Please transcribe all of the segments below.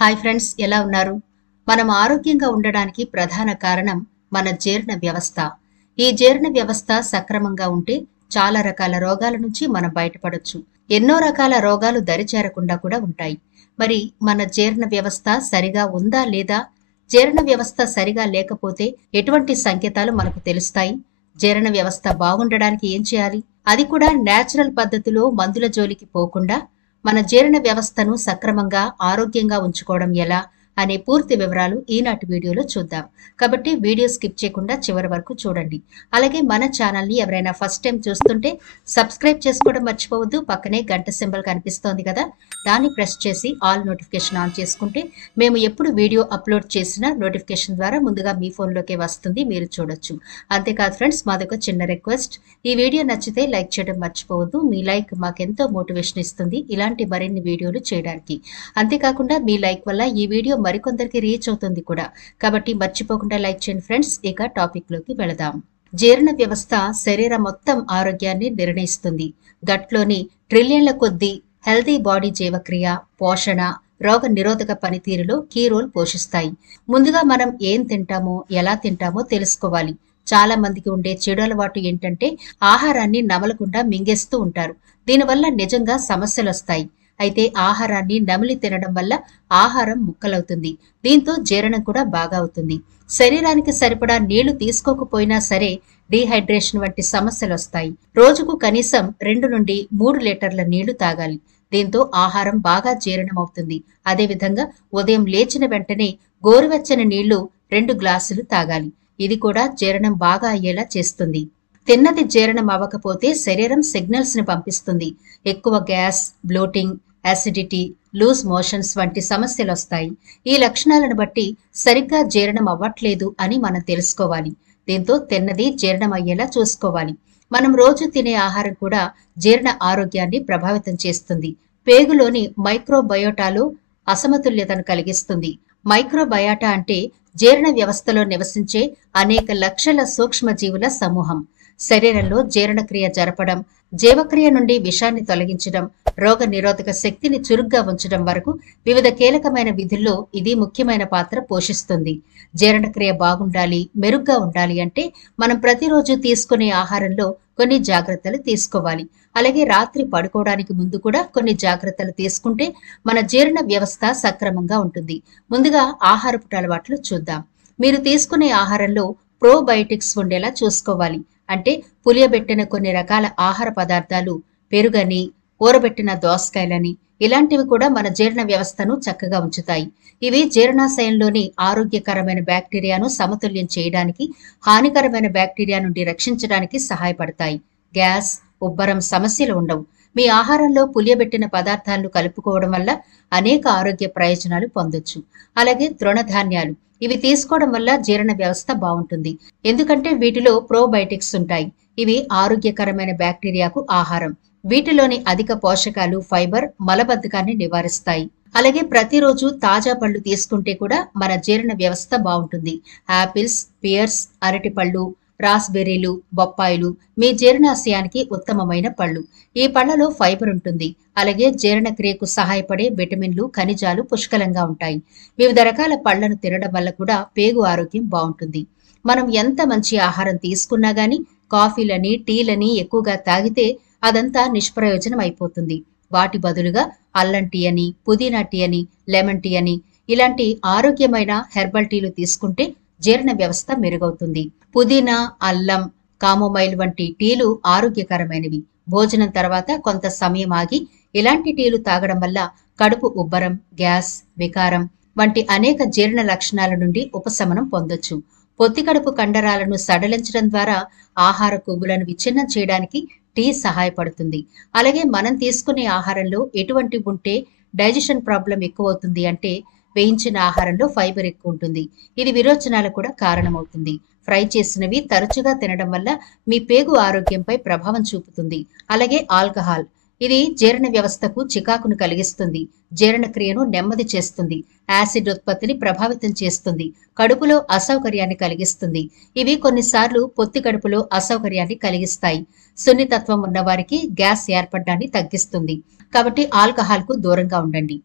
Hi friends, ఎలా ఉన్నారు? మనం ఆరోగ్యంగా ఉండడానికి ప్రధాన కారణం మన జీర్ణ వ్యవస్థ. ఈ జీర్ణ వ్యవస్థ సక్రమంగా ఉంటే చాలా రకాల రోగాల నుంచి మనం బయటపడొచ్చు. ఎన్నో రకాల రోగాలు దరిచేరకుండా కూడా ఉంటాయి. మరి మన జీర్ణ వ్యవస్థ సరిగా ఉందా లేదా? జీర్ణ వ్యవస్థ సరిగా లేకపోతే ఎటువంటి సంకేతాలు మనకు తెలుస్తాయి? జీర్ణ వ్యవస్థ బాగుండడానికి ఏం చేయాలి? అది కూడా నేచురల్ పద్ధతిలో మందుల జోలికి పోకుండా మన జీర్ణ వ్యవస్థను సక్రమంగా ఆరోగ్యంగా ఉంచుకోవడం ఎలా అనే పూర్తి వివరాలు ఈనాటి వీడియోలో చూద్దాం. కాబట్టి వీడియో స్కిప్ చేయకుండా చివరి వరకు చూడండి. అలాగే మన ఛానల్ని ఎవరైనా ఫస్ట్ టైం చూస్తుంటే సబ్స్క్రైబ్ చేసుకోవడం మర్చిపోవద్దు. పక్కనే గంట సింబల్ కనిపిస్తోంది కదా, దాన్ని ప్రెస్ చేసి ఆల్ నోటిఫికేషన్ ఆన్ చేసుకుంటే మేము ఎప్పుడు వీడియో అప్లోడ్ చేసినా నోటిఫికేషన్ ద్వారా ముందుగా మీ ఫోన్లోకే వస్తుంది, మీరు చూడొచ్చు. అంతేకాదు ఫ్రెండ్స్, మాదొక చిన్న రిక్వెస్ట్, ఈ వీడియో నచ్చితే లైక్ చేయడం మర్చిపోవద్దు. మీ లైక్ మాకెంతో మోటివేషన్ ఇస్తుంది ఇలాంటి మరిన్ని వీడియోలు చేయడానికి. అంతేకాకుండా మీ లైక్ వల్ల ఈ వీడియో మరికొందరికి రీచ్ అవుతుంది కూడా. కాబట్టి మర్చిపోకుండా లైక్ చేయండి ఫ్రెండ్స్. ఇక టాపిక్ లోకి వెళదాం. జీర్ణ వ్యవస్థ శరీరం మొత్తం ఆరోగ్యాన్ని నిర్ణయిస్తుంది. గట్లోని ట్రిలియన్ల కొద్దీ హెల్తీ బాడీ జీవక్రియ, పోషణ, రోగ నిరోధక పనితీరులో కీ రోల్ పోషిస్తాయి. ముందుగా మనం ఏం తింటామో, ఎలా తింటామో తెలుసుకోవాలి. చాలా మందికి ఉండే చెడు అలవాటు ఏంటంటే ఆహారాన్ని నమలకుండా మింగేస్తూ ఉంటారు. దీనివల్ల నిజంగా సమస్యలు వస్తాయి. అయితే ఆహారాన్ని నమిలి తినడం వల్ల ఆహారం ముక్కలవుతుంది. దీంతో జీర్ణం కూడా బాగా అవుతుంది. శరీరానికి సరిపడా నీళ్లు తీసుకోకపోయినా సరే డీహైడ్రేషన్ వంటి సమస్యలు వస్తాయి. రోజుకు కనీసం 2 నుండి 3 లీటర్ల నీళ్లు తాగాలి. దీంతో ఆహారం బాగా జీర్ణం అవుతుంది. అదేవిధంగా ఉదయం లేచిన వెంటనే గోరువెచ్చని నీళ్లు 2 గ్లాసులు తాగాలి. ఇది కూడా జీర్ణం బాగా అయ్యేలా చేస్తుంది. తిన్నది జీర్ణం అవ్వకపోతే శరీరం సిగ్నల్స్ ని పంపిస్తుంది. ఎక్కువ gas, bloating, acidity, loose motions వంటి సమస్యలు వస్తాయి. ఈ లక్షణాలను బట్టి సరిగ్గా జీర్ణం అవ్వట్లేదు అని మనం తెలుసుకోవాలి. దీంతో తిన్నది జీర్ణం అయ్యేలా చూసుకోవాలి. మనం రోజు తినే ఆహారం కూడా జీర్ణ ఆరోగ్యాన్ని ప్రభావితం చేస్తుంది. పేగులోని మైక్రోబయోటాలో అసమతుల్యతను కలిగిస్తుంది. మైక్రోబయాటా అంటే జీర్ణ వ్యవస్థలో నివసించే అనేక లక్షల సూక్ష్మజీవుల సమూహం. శరీరంలో జీర్ణక్రియ జరపడం, జీవక్రియ నుండి విషాన్ని తొలగించడం, రోగ నిరోధక శక్తిని చురుగ్గా ఉంచడం వరకు వివిధ కీలకమైన విధుల్లో ఇది ముఖ్యమైన పాత్ర పోషిస్తుంది. జీర్ణక్రియ బాగుండాలి, మెరుగ్గా ఉండాలి అంటే మనం ప్రతిరోజు తీసుకునే ఆహారంలో కొన్ని జాగ్రత్తలు తీసుకోవాలి. అలాగే రాత్రి పడుకోవడానికి ముందు కూడా కొన్ని జాగ్రత్తలు తీసుకుంటే మన జీర్ణ వ్యవస్థ సక్రమంగా ఉంటుంది. ముందుగా ఆహారపు అలవాట్లు చూద్దాం. మీరు తీసుకునే ఆహారంలో ప్రోబయోటిక్స్ ఉండేలా చూసుకోవాలి. అంటే పులియబెట్టిన కొన్ని రకాల ఆహార పదార్థాలు, పెరుగని, ఊరబెట్టిన దోసకాయలని, ఇలాంటివి కూడా మన జీర్ణ వ్యవస్థను చక్కగా ఉంచుతాయి. ఇవి జీర్ణాశయంలోని ఆరోగ్యకరమైన బ్యాక్టీరియాను సమతుల్యం చేయడానికి, హానికరమైన బ్యాక్టీరియా నుండి రక్షించడానికి సహాయపడతాయి. గ్యాస్, ఉబ్బరం సమస్యలు ఉండవు. మీ ఆహారంలో పులియబెట్టిన పదార్థాలను కలుపుకోవడం వల్ల అనేక ఆరోగ్య ప్రయోజనాలు పొందొచ్చు. అలాగే తృణధాన్యాలు, ఇవి తీసుకోవడం వల్ల జీర్ణ వ్యవస్థ బాగుంటుంది. ఎందుకంటే వీటిలో ప్రోబయోటిక్స్ ఉంటాయి. ఇవి ఆరోగ్యకరమైన బ్యాక్టీరియాకు ఆహారం. వీటిలోని అధిక పోషకాలు, ఫైబర్ మలబద్ధకాన్ని నివారిస్తాయి. అలాగే ప్రతిరోజు తాజా పళ్ళు తీసుకుంటే కూడా మన జీర్ణ వ్యవస్థ బాగుంటుంది. యాపిల్స్, పియర్స్, అరటిపళ్ళు, రాస్బెర్రీలు, బొప్పాయిలు మీ జీర్ణాశయానికి ఉత్తమమైన పళ్ళు. ఈ పళ్లలో ఫైబర్ ఉంటుంది. అలాగే జీర్ణక్రియకు సహాయపడే విటమిన్లు, ఖనిజాలు పుష్కలంగా ఉంటాయి. వివిధ రకాల పళ్లను తినడం వల్ల కూడా పేగు ఆరోగ్యం బాగుంటుంది. మనం ఎంత మంచి ఆహారం తీసుకున్నా గానీ కాఫీలని, టీలని ఎక్కువగా తాగితే అదంతా నిష్ప్రయోజనం అయిపోతుంది. వాటి బదులుగా అల్లం టీ అని, పుదీనా టీ అని, లెమన్ టీ అని ఇలాంటి ఆరోగ్యమైన హెర్బల్ టీలు తీసుకుంటే జీర్ణ వ్యవస్థ మెరుగవుతుంది. పుదీనా, అల్లం, కామోమైల్ వంటి టీలు ఆరోగ్యకరమైనవి. భోజనం తర్వాత కొంత సమయం ఆగి ఇలాంటి టీలు తాగడం వల్ల కడుపు ఉబ్బరం, గ్యాస్, వికారం వంటి అనేక జీర్ణ లక్షణాల నుండి ఉపశమనం పొందొచ్చు. పొత్తికడుపు కండరాలను సడలించడం ద్వారా ఆహార కొవ్వులను విచ్ఛిన్నం చేయడానికి టీ సహాయపడుతుంది. అలాగే మనం తీసుకునే ఆహారంలో ఎటువంటి ఉంటే డైజెషన్ ప్రాబ్లం ఎక్కువ అవుతుంది అంటే వేయించిన ఆహారంలో ఫైబర్ ఎక్కువ ఉంటుంది. ఇది విరోచనాలకు కూడా కారణమవుతుంది. ఫ్రై చేసినవి తరచుగా తినడం వల్ల మీ పేగు ఆరోగ్యంపై ప్రభావం చూపుతుంది. అలాగే ఆల్కహాల్, ఇది జీర్ణ వ్యవస్థకు చికాకును కలిగిస్తుంది. జీర్ణక్రియను నెమ్మది చేస్తుంది. యాసిడ్ ఉత్పత్తిని ప్రభావితం చేస్తుంది. కడుపులో అసౌకర్యాన్ని కలిగిస్తుంది. ఇవి కొన్నిసార్లు పొత్తి కడుపులో అసౌకర్యాన్ని కలిగిస్తాయి. సున్నితత్వం ఉన్నవారికి గ్యాస్ ఏర్పడడాన్ని తగ్గిస్తుంది. కాబట్టి ఆల్కహాల్ కు దూరంగా ఉండండి.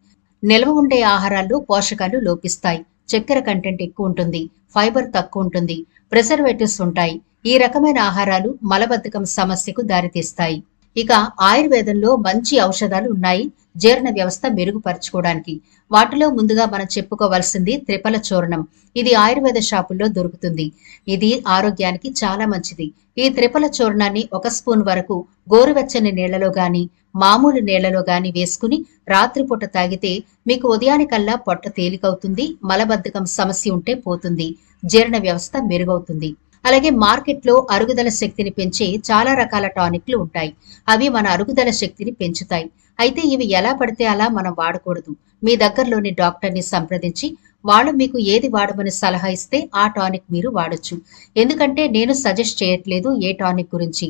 నిల్వ ఉండే ఆహారాల్లో పోషకాలు లోపిస్తాయి, చక్కెర కంటెంట్ ఎక్కువ ఉంటుంది, ఫైబర్ తక్కువ ఉంటుంది, ప్రిజర్వేటివ్స్ ఉంటాయి. ఈ రకమైన ఆహారాలు మలబద్ధకం సమస్యకు దారితీస్తాయి. ఇక ఆయుర్వేదంలో మంచి ఔషధాలు ఉన్నాయి జీర్ణ వ్యవస్థ మెరుగుపరచుకోవడానికి. వాటిలో ముందుగా మనం చెప్పుకోవాల్సింది త్రిఫల చూర్ణం. ఇది ఆయుర్వేద షాపుల్లో దొరుకుతుంది. ఇది ఆరోగ్యానికి చాలా మంచిది. ఈ త్రిఫల చూర్ణాన్ని 1 స్పూన్ వరకు గోరువెచ్చని నీళ్లలో గాని మామూలు నీళ్లలో గాని వేసుకుని రాత్రిపూట తాగితే మీకు ఉదయానికల్లా పొట్ట తేలికవుతుంది, మలబద్ధకం సమస్య ఉంటే పోతుంది, జీర్ణ వ్యవస్థ మెరుగవుతుంది. అలాగే మార్కెట్లో అరుగుదల శక్తిని పెంచే చాలా రకాల టానిక్లు ఉంటాయి. అవి మన అరుగుదల శక్తిని పెంచుతాయి. అయితే ఇవి ఎలా పడితే అలా మనం వాడకూడదు. మీ దగ్గరలోని డాక్టర్ని సంప్రదించి వాళ్ళు మీకు ఏది వాడమని సలహా ఇస్తే ఆ టానిక్ మీరు వాడొచ్చు. ఎందుకంటే నేను సజెస్ట్ చేయట్లేదు ఏ టానిక్ గురించి.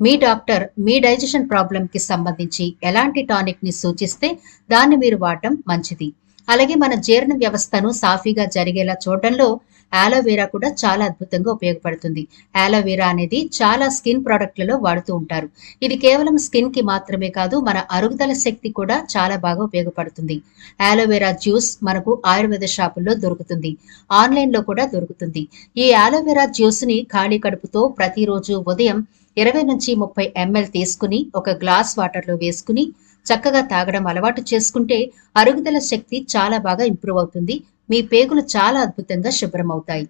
మీ డాక్టర్ మీ డైజెషన్ ప్రాబ్లంకి సంబంధించి ఎలాంటి టానిక్ ని సూచిస్తే దాన్ని మీరు వాడటం మంచిది. అలాగే మన జీర్ణ వ్యవస్థను సాఫీగా జరిగేలా చూడడంలో ఆలోవెరా కూడా చాలా అద్భుతంగా ఉపయోగపడుతుంది. ఆలోవెరా అనేది చాలా స్కిన్ ప్రోడక్ట్లలో వాడుతూ ఉంటారు. ఇది కేవలం స్కిన్ కి మాత్రమే కాదు, మన అరుగుదల శక్తి కూడా చాలా బాగా ఉపయోగపడుతుంది. ఆలోవెరా జ్యూస్ మనకు ఆయుర్వేద షాపుల్లో దొరుకుతుంది, ఆన్లైన్ లో కూడా దొరుకుతుంది. ఈ ఆలోవెరా జ్యూస్ ని ఖాళీ కడుపుతో ప్రతిరోజు ఉదయం 20 నుంచి 30 ml తీసుకుని ఒక గ్లాస్ వాటర్ లో వేసుకుని చక్కగా తాగడం అలవాటు చేసుకుంటే అరుగుదల శక్తి చాలా బాగా ఇంప్రూవ్ అవుతుంది. మీ పేగులు చాలా అద్భుతంగా శుభ్రమవుతాయి.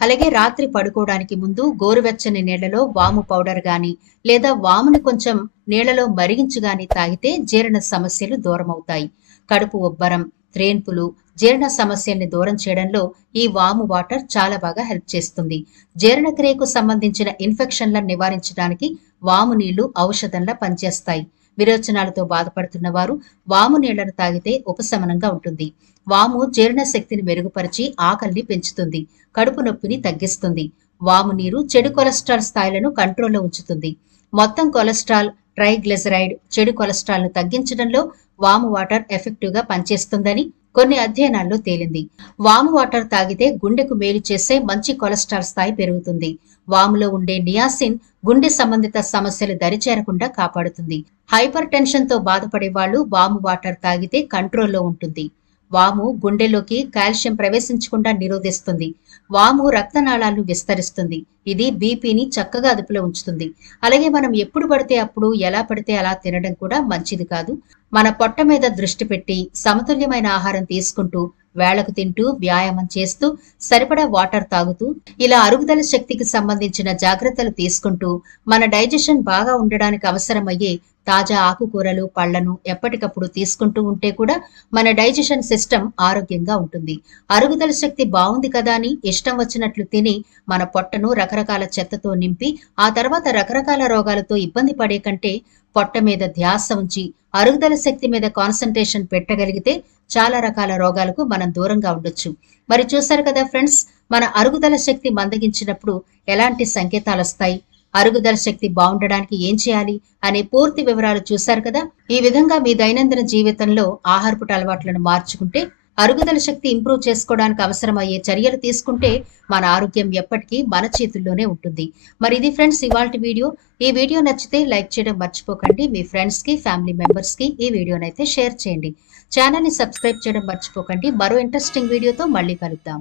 అలాగే రాత్రి పడుకోవడానికి ముందు గోరువెచ్చని నీళ్లలో వాము పౌడర్ గాని లేదా వాముని కొంచెం నీళ్లలో మరిగించి గాని తాగితే జీర్ణ సమస్యలు దూరం అవుతాయి. కడుపు ఉబ్బరం, త్రేన్పులు, జీర్ణ సమస్యల్ని దూరం చేయడంలో ఈ వాము వాటర్ చాలా బాగా హెల్ప్ చేస్తుంది. జీర్ణక్రియకు సంబంధించిన ఇన్ఫెక్షన్లను నివారించడానికి వాము నీళ్లు ఔషధంలా పనిచేస్తాయి. విరోచనాలతో బాధపడుతున్న వారు వాము నీళ్లను తాగితే ఉపశమనంగా ఉంటుంది. వాము జీర్ణ శక్తిని మెరుగుపరిచి ఆకలిని పెంచుతుంది, కడుపు నొప్పిని తగ్గిస్తుంది. వాము నీరు చెడు కొలెస్ట్రాల్ స్థాయిలను కంట్రోల్లో ఉంచుతుంది. మొత్తం కొలెస్ట్రాల్, ట్రైగ్లిజరైడ్, చెడు కొలెస్ట్రాల్ ను తగ్గించడంలో వాము వాటర్ ఎఫెక్టివ్ గా పనిచేస్తుందని కొన్ని అధ్యయనాల్లో తేలింది. వాము వాటర్ తాగితే గుండెకు మేలు చేసే మంచి కొలెస్ట్రాల్ స్థాయి పెరుగుతుంది. వాములో ఉండే నియాసిన్ గుండె సంబంధిత సమస్యలు దరిచేరకుండా కాపాడుతుంది. హైపర్ టెన్షన్ తో బాధపడే వాళ్ళు వాము వాటర్ తాగితే కంట్రోల్లో ఉంటుంది. వాము గుండెలోకి కాల్షియం ప్రవేశించకుండా నిరోధిస్తుంది. వాము రక్తనాళాలను విస్తరిస్తుంది. ఇది బీపీని చక్కగా అదుపులో ఉంచుతుంది. అలాగే మనం ఎప్పుడు పడితే అప్పుడు ఎలా పడితే అలా తినడం కూడా మంచిది కాదు. మన పొట్ట మీద దృష్టి పెట్టి సమతుల్యమైన ఆహారం తీసుకుంటూ, వేళకు తింటూ, వ్యాయామం చేస్తూ, సరిపడా వాటర్ తాగుతూ, ఇలా అరుగుదల శక్తికి సంబంధించిన జాగ్రత్తలు తీసుకుంటూ మన డైజెషన్ బాగా ఉండడానికి అవసరమయ్యే తాజా ఆకుకూరలు, పళ్లను ఎప్పటికప్పుడు తీసుకుంటూ ఉంటే కూడా మన డైజెషన్ సిస్టమ్ ఆరోగ్యంగా ఉంటుంది. అరుగుదల శక్తి బాగుంది కదా అని ఇష్టం వచ్చినట్లు తిని మన పొట్టను రకరకాల చెత్తతో నింపి ఆ తర్వాత రకరకాల రోగాలతో ఇబ్బంది పడే కంటే పొట్ట మీద ధ్యాస ఉంచి అరుగుదల శక్తి మీద కాన్సంట్రేషన్ పెట్టగలిగితే చాలా రకాల రోగాలకు మనం దూరంగా ఉండొచ్చు. మరి చూసారు కదా ఫ్రెండ్స్, మన అరుగుదల శక్తి మందగించినప్పుడు ఎలాంటి సంకేతాలు వస్తాయి, అరుగుదల శక్తి బాగుండడానికి ఏం చేయాలి అనే పూర్తి వివరాలు చూశారు కదా. ఈ విధంగా మీ దైనందిన జీవితంలో ఆహారపు అలవాట్లను మార్చుకుంటే, అరుగుదల శక్తి ఇంప్రూవ్ చేసుకోవడానికి అవసరమయ్యే చర్యలు తీసుకుంటే మన ఆరోగ్యం ఎప్పటికీ మన చేతుల్లోనే ఉంటుంది. మరి ఇది ఫ్రెండ్స్ ఇవాల్టి వీడియో. ఈ వీడియో నచ్చితే లైక్ చేయడం మర్చిపోకండి. మీ ఫ్రెండ్స్ కి, ఫ్యామిలీ మెంబర్స్ కి ఈ వీడియోనైతే షేర్ చేయండి. ఛానల్ ని సబ్స్క్రైబ్ చేయడం మర్చిపోకండి. మరో ఇంట్రెస్టింగ్ వీడియోతో మళ్ళీ కలుద్దాం.